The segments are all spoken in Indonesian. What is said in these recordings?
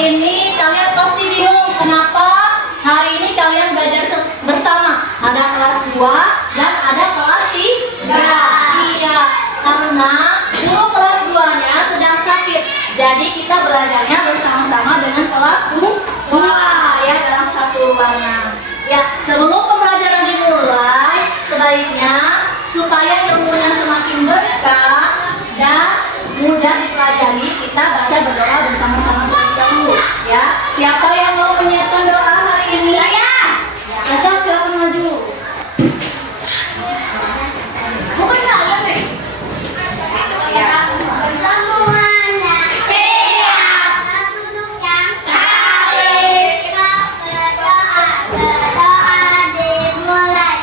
ini kalian pasti bingung kenapa hari ini kalian belajar bersama. Ada kelas 2 dan ada kelas 3. Iya, karena guru kelas 2-nya sedang sakit. Jadi kita belajarnya bersama-sama dengan kelas 2 ya, dalam satu ruangan. Ya, sebelum pembelajaran dimulai, sebaiknya supaya ilmunya semakin berkah dan mudah dipelajari, kita baca berdoa bersama-sama terlebih dahulu. Ya, siapa yang mau menyiapkan doa hari ini? Saya. Ajak, silakan maju. Bukan saya, Mek. Ya. Semuanya siap. Duduk yang rapi. Berdoa dimulai.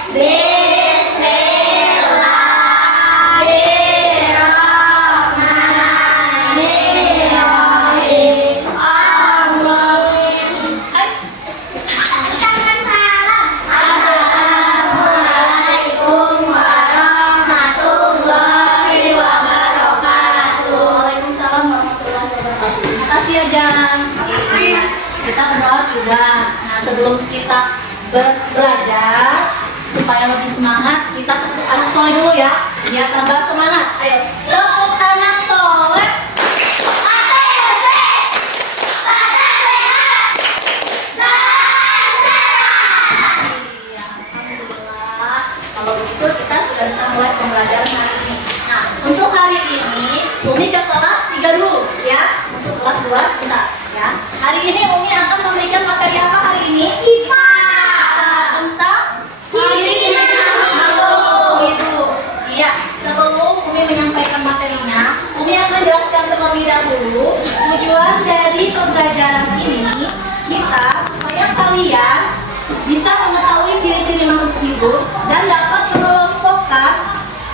Kita berdoa sudah. Nah, sebelum kita belajar supaya lebih semangat, kita tepuk anak soleh dulu ya, biar tambah semangat. Ayo, tepuk anak soleh. Iya, alhamdulillah. Kalau begitu kita sudah bisa mulai pembelajaran hari ini. Nah, untuk hari ini Umi ke kelas 3 dulu ya. Untuk kelas 2 sebentar ya. Hari ini Umi akan memberikan materi apa hari ini? IPA. Tentang Ciri-ciri makhluk hidup. Iya, sebelum Umi menyampaikan materinya, Umi akan jelaskan terlebih dahulu tujuan dari pembelajaran ini kita supaya kalian bisa mengetahui ciri-ciri makhluk hidup dan dapat mengelompokkan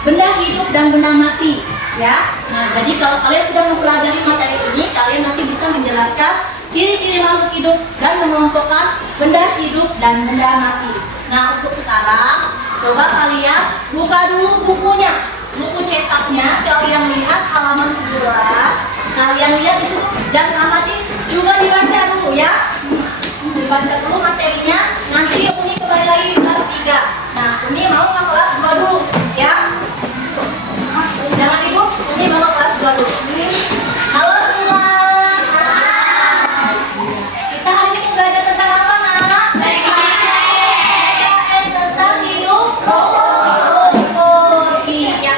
benda hidup dan benda mati. Ya, nah jadi kalau kalian sudah mempelajari materi ini, kalian nanti bisa menjelaskan ciri-ciri makhluk hidup dan mengelompokkan benda hidup dan benda mati. Nah, untuk sekarang coba kalian buka dulu bukunya, buku cetaknya. Kalian lihat halaman 17. Kalian lihat di situ dan amati juga dibaca dulu ya. Dibaca dulu materinya. Nanti Umi kembali lagi di kelas 3. Nah, Umi mau ke kelas 2 dulu ya. Jangan ribut, Umi mau ke kelas 2 dulu. Halo semua. Kita hari ini belajar tentang apa, Nak? PKN tentang hidup rukun. Iya,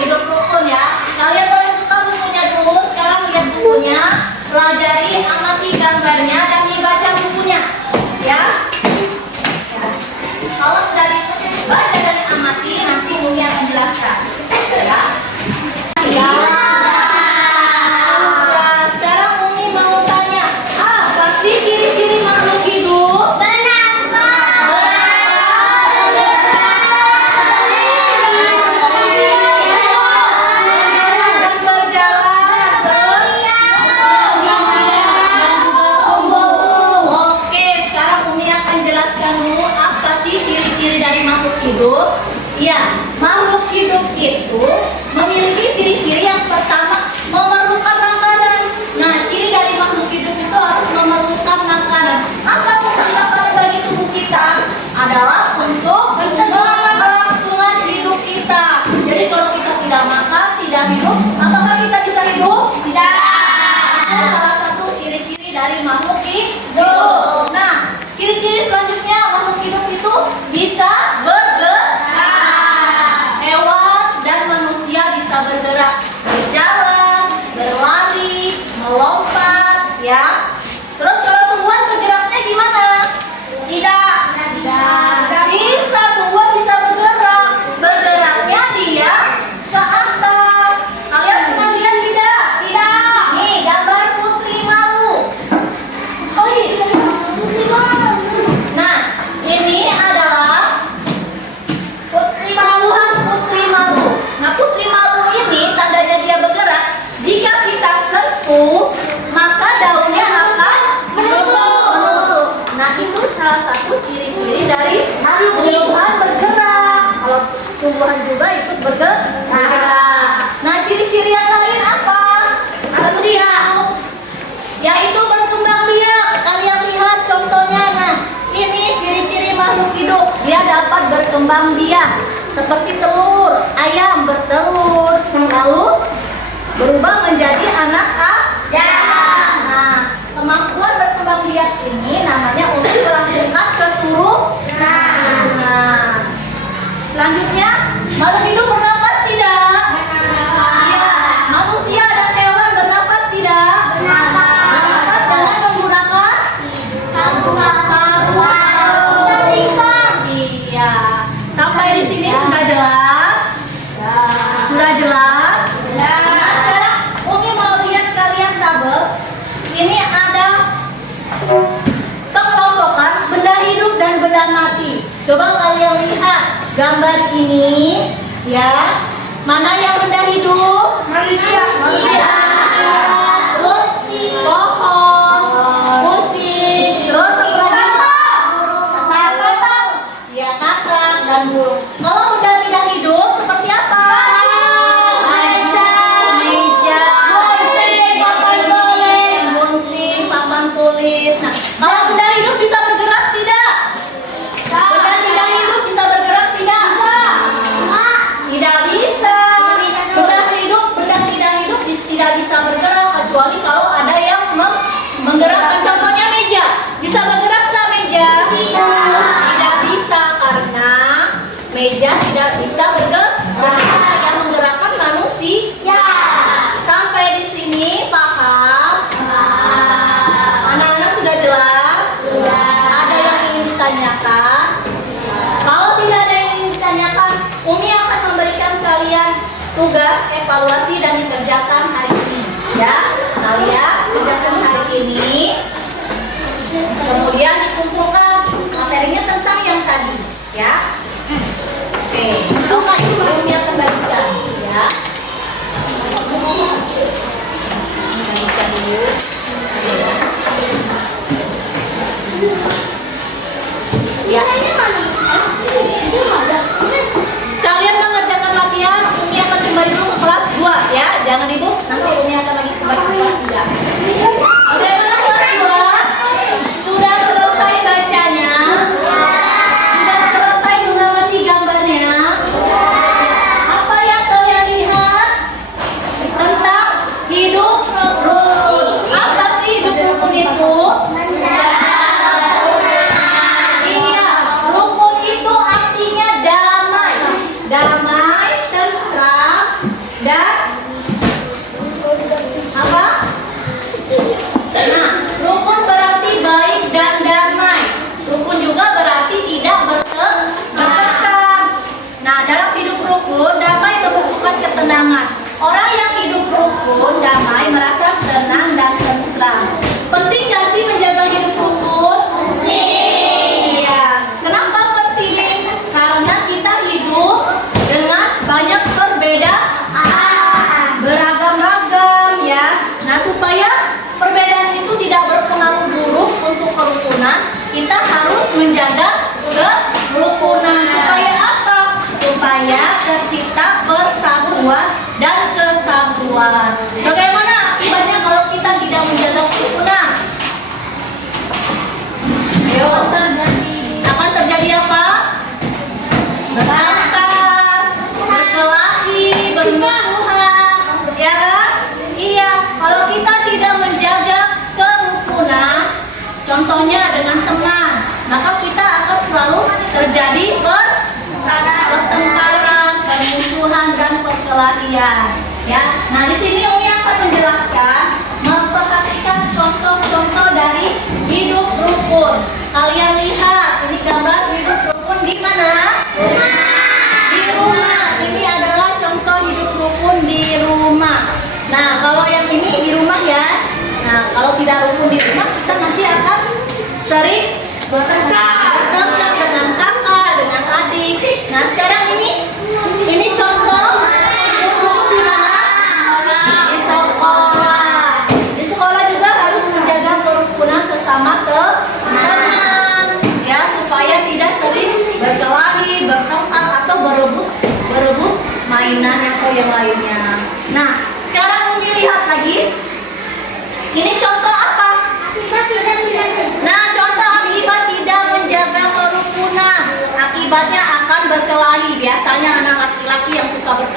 hidup rukun ya. Kalian boleh buka bukunya dulu. Sekarang lihat bukunya, pelajari, amati gambarnya dan dibaca bukunya. Ya. Kalau sudah dibaca dan amati, nanti Umi akan jelaskan. Ya. Ya. Sudah, sekarang Umi mau tanya, apa sih ciri-ciri makhluk hidup? Dan berjalan terus. Oke, sekarang Umi akan jelaskan dulu apa sih ciri-ciri dari makhluk hidup. Ya, makhluk hidup itu memiliki ciri-ciri yang pertama memerlukan makanan. Nah, ciri dari makhluk hidup itu harus memerlukan makanan. Apa fungsi makanan bagi tubuh kita? Adalah untuk kelangsungan hidup kita. Jadi kalau kita tidak makan, tidak minum, apakah kita bisa hidup? Tidak. Itu salah satu ciri-ciri dari makhluk hidup. Nah, ciri-ciri selanjutnya makhluk hidup itu bisa bergerak. Hewan dan manusia bisa bergerak, berjalan, berlari, melompat, ya. Terus kalau tumbuhan bergeraknya gimana? Tidak. Bisa, tumbuhan bisa bergerak. Bergeraknya dia ke atas. Kalian pernah lihat tidak? Tidak. Nih, gambar putri malu. Oh iya. Nah, ini adalah Putri malu. putri malu. Nah, putri malu ini tandanya dia bergerak. Jika kita sentuh, maka daunnya akan menutup. Nah, itu salah satu hidup, dia dapat berkembang biak. Seperti telur, ayam bertelur, lalu berubah menjadi anak ayam. Nah, kemampuan berkembang biak ini namanya untuk melakukan keturunan. Nah, selanjutnya, makhluk hidup bernafas tidak? Iya. Manusia dan hewan bernafas tidak? Bernafas dengan menggunakan paru-paru. Iya. Sampai di sini sudah jelas? Sudah jelas? Nah, sekarang Umi mau lihat kalian tabel. Ini ada pengelompokan benda hidup dan benda mati. Coba kalian lihat gambar ini, ya. Mana yang benda hidup? Manusia. Terus pohon, kucing, terus ya kakak dan burung. Kalau benda tidak hidup seperti apa? Meja, gunting, papan tulis. Nah, kalau benda hidup bisa bergerak tidak? Benda tidak hidup bisa bergerak tidak? Tidak bisa. Benda hidup, benda tidak hidup tidak bisa bergerak kecuali kalau ada yang menggerakkan. Contohnya meja. Bisa bergerak nggak meja? Tidak bisa karena meja tidak bisa bergerak. Yang menggerakkan manusia. Sampai di sini paham? Anak-anak sudah jelas? Ada yang ingin ditanyakan? Kalau tidak ada yang ingin ditanyakan, Umi akan memberikan kalian tugas evaluasi dan dikerjakan hari ini. Ya, kalian kerjakan hari ini. Kemudian dikumpulkan materinya tentang yang tadi. Ya. Oke, Umi akan bagikan. Ya. Bagikan dulu. Ya. Kalian mengerjakan latihan, Umi akan kembali dulu ke kelas 2 ya. Jangan ribut, nanti Umi akan lagi kembali ke kelas 3. Bagaimana kelas 2? Sudah selesai bacanya? Sudah selesai mengamati gambarnya? Apa yang kalian lihat tentang hidup rukun? Apa sih hidup rukun itu? Iya, rukun itu artinya damai. Damai, tentram, dan apa? Nah, rukun berarti baik dan damai. Rukun juga berarti tidak bertengkar. Nah, dalam hidup rukun, damai membutuhkan ketenangan. Orang yang hidup rukun, damai, merasa tenang dan tentram. Penting gak sih menjaga hidup rukun? Iya. Kenapa penting? Karena kita hidup dengan banyak perbedaan, beragam-ragam ya. Nah, supaya perbedaan itu tidak berpengaruh buruk untuk kerukunan, kita harus menjaga kerukunan. Supaya apa? Supaya tercipta persatuan dan kesatuan. Bagaimana akibatnya kalau kita tidak menjaga kerukunan? Ayo. Akan terjadi apa? Bertengkar, berkelahi, bermusuhan, ya kan? Iya, kalau kita tidak menjaga kerukunan, contohnya dengan teman, maka kita akan selalu terjadi pertengkaran, permusuhan, dan perkelahian. Ya, nah di sini Umi akan menjelaskan, memperhatikan contoh-contoh dari hidup rukun. Kalian lihat, ini gambar hidup rukun di mana? Di rumah. Ini adalah contoh hidup rukun di rumah. Nah, kalau yang ini di rumah ya. Nah, kalau tidak rukun di rumah, kita nanti akan sering bertengkar dengan kakak, dengan adik. Nah, sekarang ini contoh hidup rukun di mana?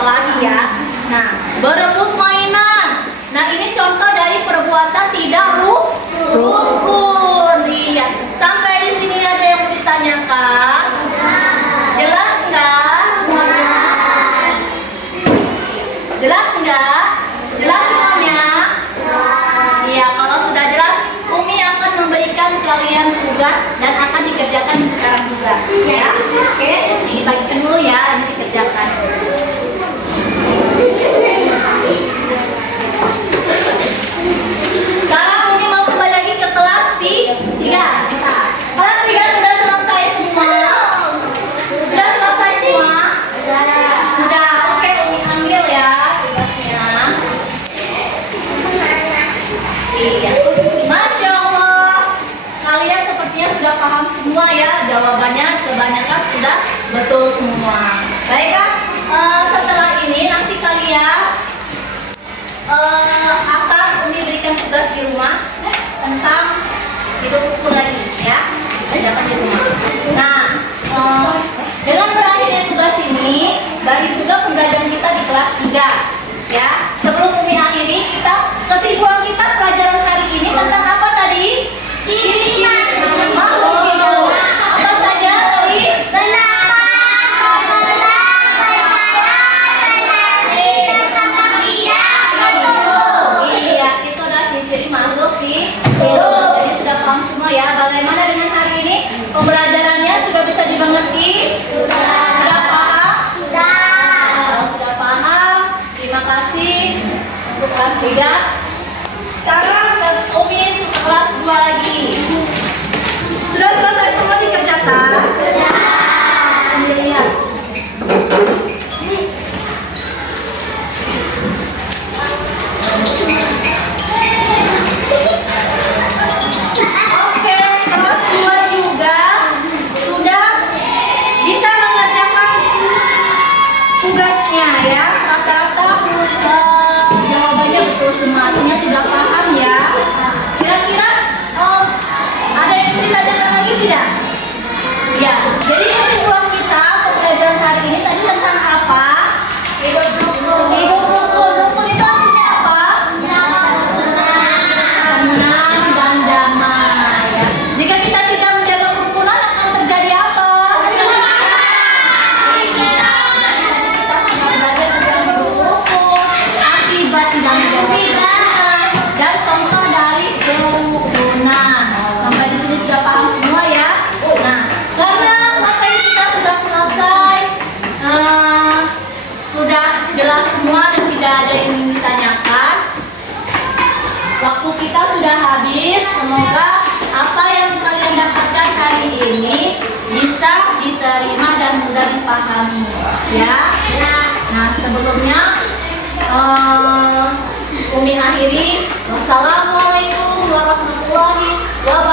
lagi ya. Nah, berebut mainan. Nah, ini contoh dari perbuatan tidak rukun. Iya. Sampai di sini ada yang mau ditanyakan? Jelas nggak? Jelas nggak? Jelas semuanya? Iya, kalau sudah jelas, Umi akan memberikan kalian tugas dan akan dikerjakan sekarang juga. Ya, oke. Dibagikan dulu ya, ini dikerjakan. Sekarang Umi mau kembali lagi ke kelas 3. Kelas 3 sudah selesai semua? Sudah selesai semua? Sudah, oke Umi ambil ya tugasnya. Iya, Masya Allah. Kalian sepertinya sudah paham semua ya. Jawabannya kebanyakan sudah betul semua. Baiklah, setelah ini nanti kalian akan Umi berikan tugas di rumah tentang hidup rukun lagi ya. Kerjakan di rumah. Nah, dengan berakhirnya tugas ini, balik juga pembelajaran kita di kelas 3 ya. Sebelum Umi akhiri, kesimpulan kita pelajaran hari ini tentang apa tadi? Ciri-ciri makhluk hidup. Apa saja tadi? Iya, itu adalah ciri-ciri makhluk hidup. Jadi sudah paham semua ya. Bagaimana dengan hari ini? Pembelajarannya sudah bisa dimengerti? Sudah paham? Kalau sudah paham, terima kasih untuk kelas 3. Sekarang Umi kelas 2 lagi. Sudah selesai semua dikerjakan? Sudah. Lihat. Oke, kelas 2 juga sudah bisa mengerjakan tugasnya ya. Rata-rata jawabannya betul semua, artinya sudah paham ya. Kira-kira ada yang ditanyakan lagi tidak? Ya, jadi kesimpulan kita pembelajaran hari ini tadi tentang apa? Hidup rukun. Hidup rukun. Rukun itu artinya apa? Tenang dan damai ya. Jika kita tidak menjaga kerukunan akan terjadi apa? Kita sudah belajar tentang hidup rukun, akibat dan kerukunan, dan contoh dari kerukunan. Sampai di sini sudah paham semua ya. Nah, karena materi kita sudah selesai, sudah jelas semua dan tidak ada yang ingin ditanyakan. Waktu kita sudah habis. Semoga apa yang kalian dapatkan hari ini bisa diterima dan mudah dipahami ya. Nah, sebelumnya Umi akhiri. Wassalamualaikum warahmatullahi wabarakatuh.